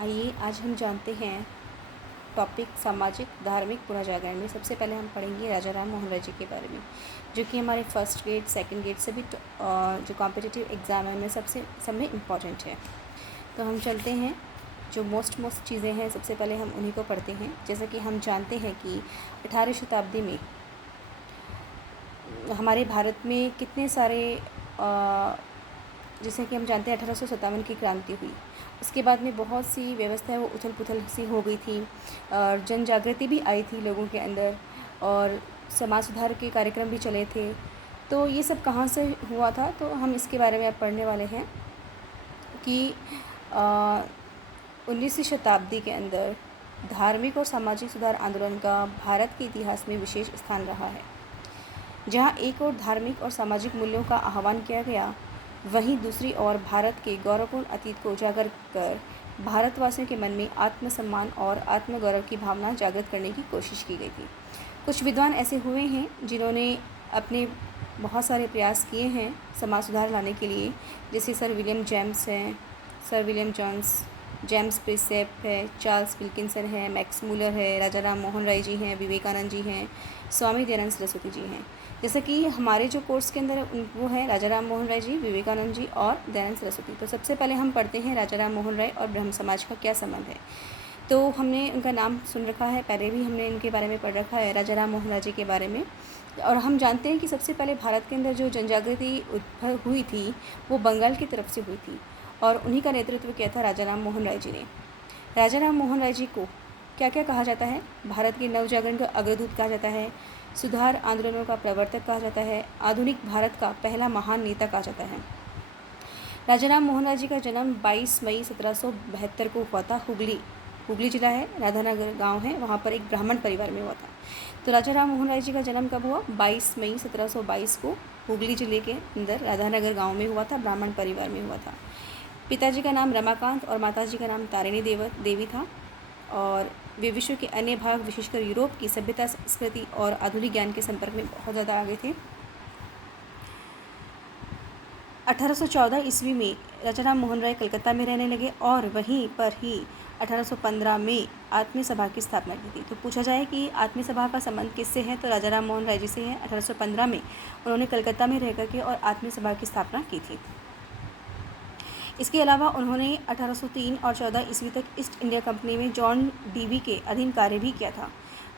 आइए आज हम जानते हैं टॉपिक सामाजिक धार्मिक पुनर्जागरण में। सबसे पहले हम पढ़ेंगे राजा राम मोहन राय जी के बारे में, जो कि हमारे फर्स्ट ग्रेड सेकंड ग्रेड सभी जो कॉम्पिटिटिव एग्ज़ाम है में सब में इम्पॉर्टेंट है। तो हम चलते हैं, जो मोस्ट चीज़ें हैं सबसे पहले हम उन्हीं को पढ़ते हैं। जैसा कि हम जानते हैं कि 18वीं शताब्दी में हमारे भारत में कितने सारे जैसे कि हम जानते हैं 1857 की क्रांति हुई। उसके बाद में बहुत सी व्यवस्था वो उथल पुथल सी हो गई थी और जन जागृति भी आई थी लोगों के अंदर और समाज सुधार के कार्यक्रम भी चले थे। तो ये सब कहाँ से हुआ था, तो हम इसके बारे में अब पढ़ने वाले हैं कि 19वीं शताब्दी के अंदर धार्मिक और सामाजिक सुधार आंदोलन का भारत के इतिहास में विशेष स्थान रहा है। जहाँ एक और धार्मिक और सामाजिक मूल्यों का आह्वान किया गया, वहीं दूसरी ओर भारत के गौरवपूर्ण अतीत को उजागर कर भारतवासियों के मन में आत्मसम्मान और आत्मगौरव की भावना जागृत करने की कोशिश की गई थी। कुछ विद्वान ऐसे हुए हैं जिन्होंने अपने बहुत सारे प्रयास किए हैं समाज सुधार लाने के लिए, जैसे सर विलियम जेम्स हैं, सर विलियम जॉन्स, जेम्स प्रिसेप है, चार्ल्स विल्किंसन है, मैक्स मूलर है, राजा राम मोहन राय जी हैं, विवेकानंद जी हैं, स्वामी दयानंद सरस्वती जी हैं। जैसे कि हमारे जो कोर्स के अंदर वो है राजा राम मोहन राय जी, विवेकानंद जी और दयानंद सरस्वती। तो सबसे पहले हम पढ़ते हैं राजा राम मोहन राय और ब्रह्म समाज का क्या संबंध है। तो हमने उनका नाम सुन रखा है, पहले भी हमने इनके बारे में पढ़ रखा है, राजा राम मोहन राय जी के बारे में। और हम जानते हैं कि सबसे पहले भारत के अंदर जो जनजागृति उद्भव हुई थी वो बंगाल की तरफ से हुई थी और उन्हीं का नेतृत्व किया था राजा राम मोहन राय जी ने। राजा राम मोहन राय जी को क्या क्या कहा जाता है? भारत के नवजागरण का अग्रदूत कहा जाता है, सुधार आंदोलनों का प्रवर्तक कहा जाता है, आधुनिक भारत का पहला महान नेता कहा जाता है। राजा राम मोहन राय जी का जन्म 22 मई 1772 को हुआ था। हुगली जिला है, राधानगर गांव है, वहाँ पर एक ब्राह्मण परिवार में हुआ था। तो राजा राम मोहन राय जी का जन्म कब हुआ? 22 मई 1722 को हुगली जिले के अंदर राधानगर गांव में हुआ था, ब्राह्मण परिवार में हुआ था। पिताजी का नाम रमाकांत और माताजी का नाम तारिणी देवी था और वे विश्व के अन्य भाग, विशेषकर यूरोप की सभ्यता, संस्कृति और आधुनिक ज्ञान के संपर्क में बहुत ज़्यादा आगे थे। 1814 ईस्वी में राजा राम मोहन राय कलकत्ता में रहने लगे और वहीं पर ही 1815 में आत्मीय सभा की स्थापना की थी। तो पूछा जाए कि आत्मीय सभा का संबंध किससे है, तो राजा राम मोहन राय जी से है। 1815 में उन्होंने कलकत्ता में रह करके और आत्मीय सभा की स्थापना की थी। इसके अलावा उन्होंने 1803 और 14 ईस्वी तक ईस्ट इंडिया कंपनी में जॉन डीवी के अधीन कार्य भी किया था।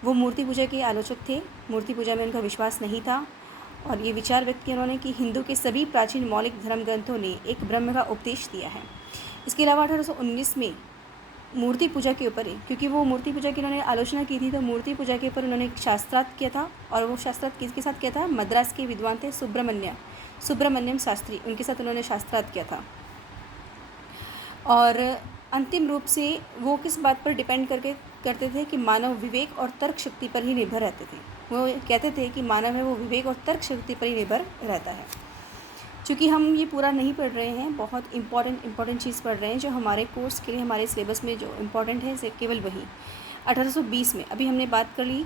वो मूर्ति पूजा के आलोचक थे, मूर्ति पूजा में उनका विश्वास नहीं था और ये विचार व्यक्त किया उन्होंने कि हिंदू के सभी प्राचीन मौलिक धर्म ग्रंथों ने एक ब्रह्म का उपदेश दिया है। इसके अलावा 1819 में मूर्ति पूजा के ऊपर ही, क्योंकि वो मूर्ति पूजा की उन्होंने आलोचना की थी, तो मूर्ति पूजा के ऊपर उन्होंने एक शास्त्रार्थ किया था और वो शास्त्रार्थ किसके साथ किया था? मद्रास के विद्वान थे सुब्रमण्यम शास्त्री, उनके साथ उन्होंने शास्त्रार्थ किया था। और अंतिम रूप से वो किस बात पर डिपेंड करते थे कि मानव विवेक और तर्क शक्ति पर ही निर्भर रहते थे। वो कहते थे कि मानव है वो विवेक और तर्क शक्ति पर ही निर्भर रहता है। चूँकि हम ये पूरा नहीं पढ़ रहे हैं, बहुत इंपॉर्टेंट चीज़ पढ़ रहे हैं जो हमारे कोर्स के लिए, हमारे सिलेबस में जो इम्पॉर्टेंट है केवल वही। 1820 में अभी हमने बात कर ली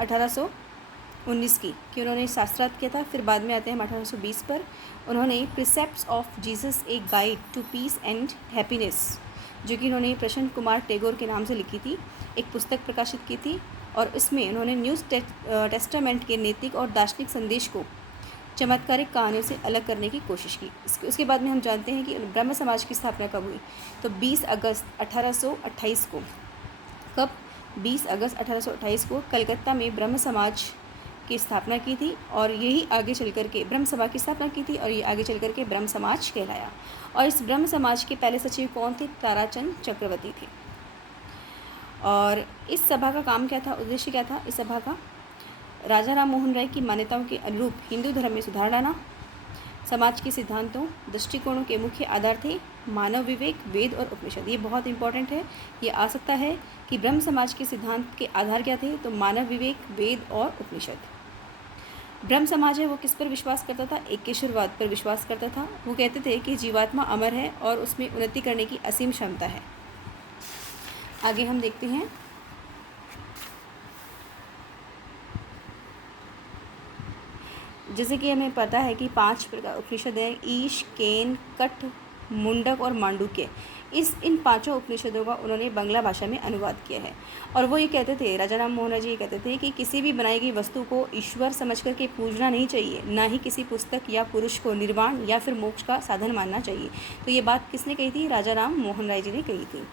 1819 की कि उन्होंने शास्त्रार्थ किया था। फिर बाद में आते हैं हम 1820 पर। उन्होंने precepts of Jesus a guide to peace and happiness, जो कि उन्होंने प्रशांत कुमार टैगोर के नाम से लिखी थी, एक पुस्तक प्रकाशित की थी और इसमें उन्होंने न्यूज़ टेस्टामेंट के नैतिक और दार्शनिक संदेश को चमत्कारिक कहानियों से अलग करने की कोशिश की। उसके बाद में हम जानते हैं कि ब्रह्म समाज की स्थापना कब हुई, तो 20 अगस्त 1828 को। कब? 20 अगस्त 1828 को कलकत्ता में ब्रह्म समाज की स्थापना की थी और यही आगे चल कर के ब्रह्म सभा की स्थापना की थी और ये आगे चल कर के ब्रह्म समाज कहलाया। और इस ब्रह्म समाज के पहले सचिव कौन थे? ताराचंद चक्रवर्ती थे। और इस सभा का काम क्या था, उद्देश्य क्या था इस सभा का? राजा राम मोहन राय की मान्यताओं के अनुरूप हिंदू धर्म में सुधार लाना। समाज के सिद्धांतों, दृष्टिकोणों के मुख्य आधार थे मानव विवेक, वेद और उपनिषद। ये बहुत इंपॉर्टेंट है, ये आ सकता है कि ब्रह्म समाज के सिद्धांत के आधार क्या थे, तो मानव विवेक, वेद और उपनिषद। ब्रह्म समाज है वो किस पर विश्वास करता था? एकेश्वरवाद पर विश्वास करता था। वो कहते थे कि जीवात्मा अमर है और उसमें उन्नति करने की असीम क्षमता है। आगे हम देखते हैं। जैसे कि हमें पता है कि 5 प्रकार उपनिषद हैं, ईश, केन, कठ, मुंडक और मांडुक्य। इन पांचों उपनिषदों का उन्होंने बांग्ला भाषा में अनुवाद किया है। और वो ये कहते थे, राजा राम मोहन राय जी ये कहते थे कि किसी भी बनाई गई वस्तु को ईश्वर समझ करके पूजना नहीं चाहिए, ना ही किसी पुस्तक या पुरुष को निर्वाण या फिर मोक्ष का साधन मानना चाहिए। तो ये बात किसने कही थी? राजा राम मोहन राय जी ने कही थी।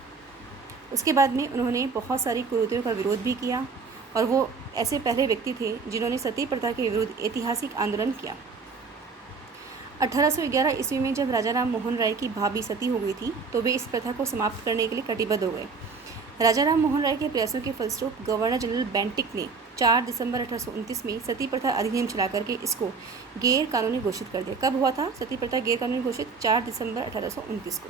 उसके बाद में उन्होंने बहुत सारी कुरीतियों का विरोध भी किया और वो ऐसे पहले व्यक्ति थे जिन्होंने सती प्रथा के विरुद्ध ऐतिहासिक आंदोलन किया। 1811 ईस्वी में जब राजा राम मोहन राय की भाभी सती हो गई थी तो वे इस प्रथा को समाप्त करने के लिए कटिबद्ध हो गए। राजा राम मोहन राय के प्रयासों के फलस्वरूप गवर्नर जनरल बेंटिक ने 4 दिसंबर 1829 में सती प्रथा अधिनियम चला करके इसको गैर कानूनी घोषित कर दिया। कब हुआ था सती प्रथा गैर कानूनी घोषित? 4 दिसंबर 1829 को।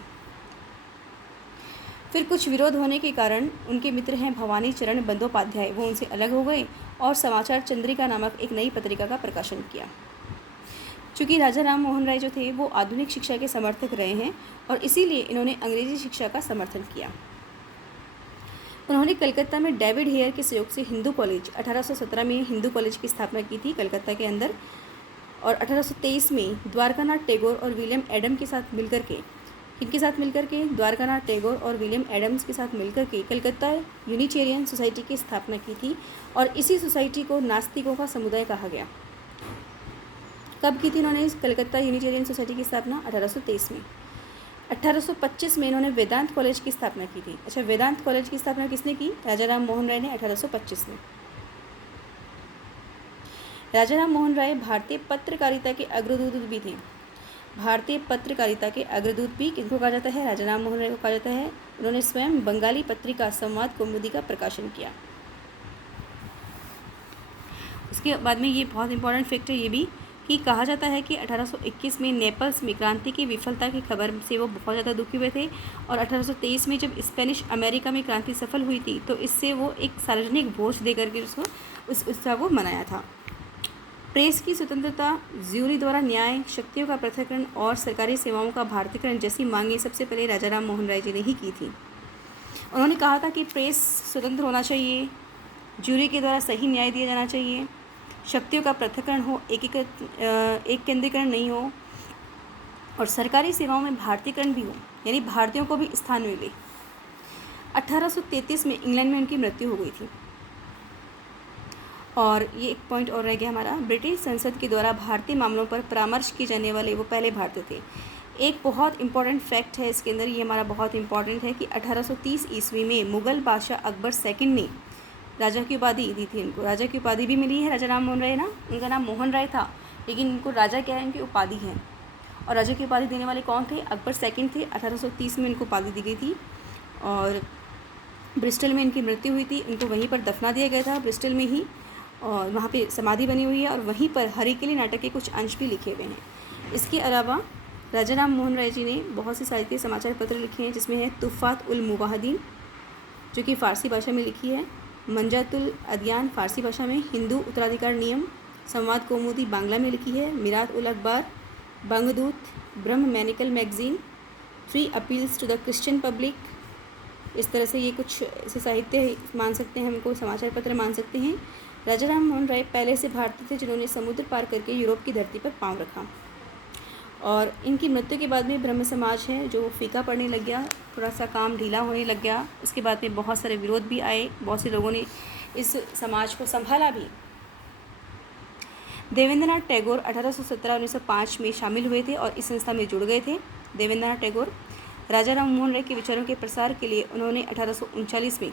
फिर कुछ विरोध होने के कारण उनके मित्र हैं भवानी चरण बंदोपाध्याय, वो उनसे अलग हो गए और समाचार चंद्रिका नामक एक नई पत्रिका का प्रकाशन किया। चूँकि राजा राम मोहन राय जो थे वो आधुनिक शिक्षा के समर्थक रहे हैं और इसीलिए इन्होंने अंग्रेजी शिक्षा का समर्थन किया। उन्होंने कलकत्ता में डेविड हेयर के सहयोग से हिंदू कॉलेज 1817 में हिंदू कॉलेज की स्थापना की थी कलकत्ता के अंदर, और 1823 में द्वारकानाथ टैगोर और विलियम एडम के साथ मिलकर के द्वारकानाथ टैगोर और विलियम एडम्स के साथ मिलकर के कलकत्ता यूनिटेरियन सोसाइटी की स्थापना की थी और इसी सोसाइटी को नास्तिकों का समुदाय कहा गया। कब की थी इन्होंने इस कलकत्ता यूनिटेरियन सोसाइटी की स्थापना? 1823 में। 1825 में इन्होंने वेदांत कॉलेज की स्थापना की थी। अच्छा, वेदांत कॉलेज की स्थापना किसने की? राजा राम मोहन राय ने 1825 में। राजा राम मोहन राय भारतीय पत्रकारिता के अग्रदूत भी थे। भारतीय पत्रकारिता के अग्रदूत भी किसको कहा जाता है? राजा राम मोहन राय को कहा जाता है। उन्होंने स्वयं बंगाली पत्रिका संवाद कौमुदी का प्रकाशन किया। उसके बाद में ये बहुत इंपॉर्टेंट फैक्टर ये भी कि कहा जाता है कि 1821 में नेपल्स में क्रांति की विफलता की खबर से वो बहुत ज़्यादा दुखी हुए थे और 1823 में जब स्पेनिश अमेरिका में क्रांति सफल हुई थी तो इससे वो एक सार्वजनिक भोज दे करके उसको उस उत्सव को मनाया था। प्रेस की स्वतंत्रता, ज्यूरी द्वारा न्याय, शक्तियों का पृथक्करण और सरकारी सेवाओं का भारतीयकरण जैसी मांगें सबसे पहले राजा राम मोहन राय जी ने ही की थी। उन्होंने कहा था कि प्रेस स्वतंत्र होना चाहिए, ज्यूरी के द्वारा सही न्याय दिया जाना चाहिए, शक्तियों का पृथक्करण हो, एक केंद्रीकरण नहीं हो, और सरकारी सेवाओं में भारतीयकरण भी हो, यानी भारतीयों को भी स्थान मिले। 1833 में इंग्लैंड में उनकी मृत्यु हो गई थी। और ये एक पॉइंट और रह गया हमारा, ब्रिटिश संसद के द्वारा भारतीय मामलों पर परामर्श किए जाने वाले वो पहले भारतीय थे। एक बहुत इंपॉर्टेंट फैक्ट है इसके अंदर, ये हमारा बहुत इंपॉर्टेंट है कि 1830 ईस्वी में मुग़ल बादशाह अकबर सेकंड ने राजा की उपाधि दी थी इनको। राजा की उपाधि भी मिली है राजा राम मोहन राय ना, उनका नाम मोहन राय था लेकिन इनको राजा क्या है, इनकी उपाधि है। और राजा की उपाधि देने वाले कौन थे? अकबर सेकंड थे। 1830 में इनको उपाधि दी गई थी और ब्रिस्टल में इनकी मृत्यु हुई थी। इनको वहीं पर दफना दिया गया था ब्रिस्टल में ही, और वहाँ पे समाधि बनी हुई है और वहीं पर हरिकेली नाटक के कुछ अंश भी लिखे हुए हैं। इसके अलावा राजा राम मोहन राय जी ने बहुत से साहित्य समाचार पत्र लिखे हैं जिसमें है तुफ़ात उल मुवाहिदीन जो कि फ़ारसी भाषा में लिखी है, मंजातुल अदयान फ़ारसी भाषा में, हिंदू उत्तराधिकार नियम, संवाद कौमुदी बांग्ला में लिखी है, मिरात उल अखबार, Bangadoot, Brahmanical magazine, 3 appeals to the Christian public. इस तरह से ये कुछ ऐसे साहित्य मान सकते हैं, हम इनको समाचार पत्र मान सकते हैं। राजा राम मोहन राय पहले से भारतीय थे जिन्होंने समुद्र पार करके यूरोप की धरती पर पांव रखा। और इनकी मृत्यु के बाद में ब्रह्म समाज है जो फीका पड़ने लग गया, थोड़ा सा काम ढीला होने लग गया। उसके बाद में बहुत सारे विरोध भी आए, बहुत से लोगों ने इस समाज को संभाला भी। देवेंद्रनाथ टैगोर 1817-1905 में शामिल हुए थे और इस संस्था में जुड़ गए थे। देवेंद्रनाथ टैगोर राजा राम मोहन राय के विचारों के प्रसार के लिए उन्होंने 1839 में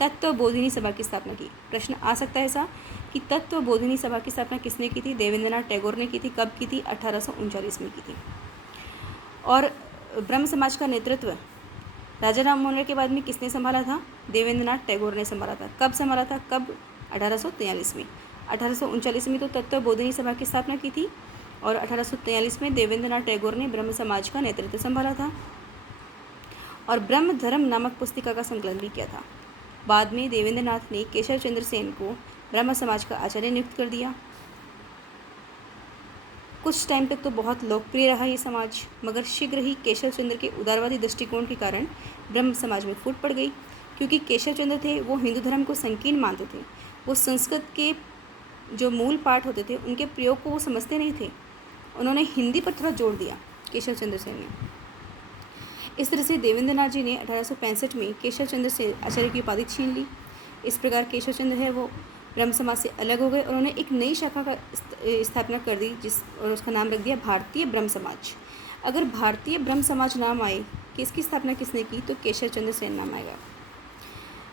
तत्वबोधिनी सभा की स्थापना की। प्रश्न आ सकता है ऐसा कि तत्वबोधिनी सभा की स्थापना किसने की थी? देवेंद्रनाथ टैगोर ने की थी। कब की थी? 1839 में की थी। और ब्रह्म समाज का नेतृत्व राजा राम मोहन राय के बाद में किसने संभाला था? देवेंद्रनाथ टैगोर ने संभाला था। कब संभाला था? कब? 1843 में। 1839 में तो तत्वबोधिनी सभा की स्थापना की थी और 1843 में देवेंद्रनाथ टैगोर ने ब्रह्म समाज का नेतृत्व संभाला था और ब्रह्म धर्म नामक पुस्तिका का संकलन भी किया था। बाद में देवेंद्रनाथ ने केशव चंद्र सेन को ब्रह्म समाज का आचार्य नियुक्त कर दिया। कुछ टाइम तक तो बहुत लोकप्रिय रहा ये समाज, मगर शीघ्र ही केशव चंद्र के उदारवादी दृष्टिकोण के कारण ब्रह्म समाज में फूट पड़ गई। क्योंकि केशव चंद्र थे वो हिंदू धर्म को संकीर्ण मानते थे, वो संस्कृत के जो मूल पाठ होते थे उनके प्रयोग को वो समझते नहीं थे। उन्होंने हिंदी पर थोड़ा जोर दिया केशव चंद्र सेन ने। इस तरह से देवेंद्रनाथ जी ने 1865 में केशव चंद्र से आचार्य की उपाधि छीन ली। इस प्रकार केशव चंद्र है वो ब्रह्म समाज से अलग हो गए और उन्होंने एक नई शाखा का स्थापना कर दी और उसका नाम रख दिया भारतीय ब्रह्म समाज। अगर भारतीय ब्रह्म समाज नाम आए कि इसकी स्थापना किसने की, तो केशव चंद्र सेन नाम आएगा।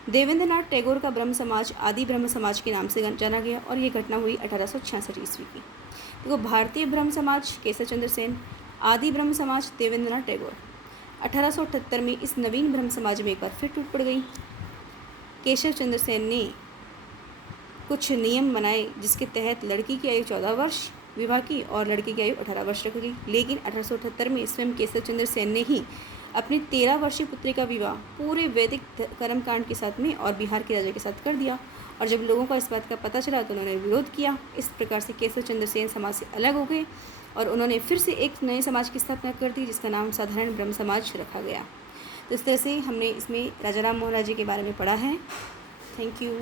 देवेंद्रनाथ टैगोर का ब्रह्म समाज आदि ब्रह्म समाज के नाम से जाना गया और ये घटना हुई 1866 ईस्वी की। देखो, भारतीय ब्रह्म समाज केशव चंद्र सेन, आदि ब्रह्म समाज देवेंद्रनाथ टैगोर। 1878 में इस नवीन ब्रह्म समाज में एक बार फिर टूट पड़ गई। केशव चंद्र सेन ने कुछ नियम बनाए जिसके तहत लड़की की आयु 14 वर्ष विवाह की और लड़के की आयु 18 वर्ष रख गई। लेकिन 1878 में स्वयं केशव चंद्र सेन ने ही अपनी 13 वर्षीय पुत्री का विवाह पूरे वैदिक कर्मकांड के साथ में और बिहार के राजा के साथ कर दिया। और जब लोगों को इस बात का पता चला तो उन्होंने विरोध किया। इस प्रकार से केशव चंद्र सेन समाज से अलग हो गए और उन्होंने फिर से एक नए समाज की स्थापना कर दी जिसका नाम साधारण ब्रह्म समाज रखा गया। तो इस तरह से हमने इसमें राजा राम मोहन राय जी के बारे में पढ़ा है। Thank you.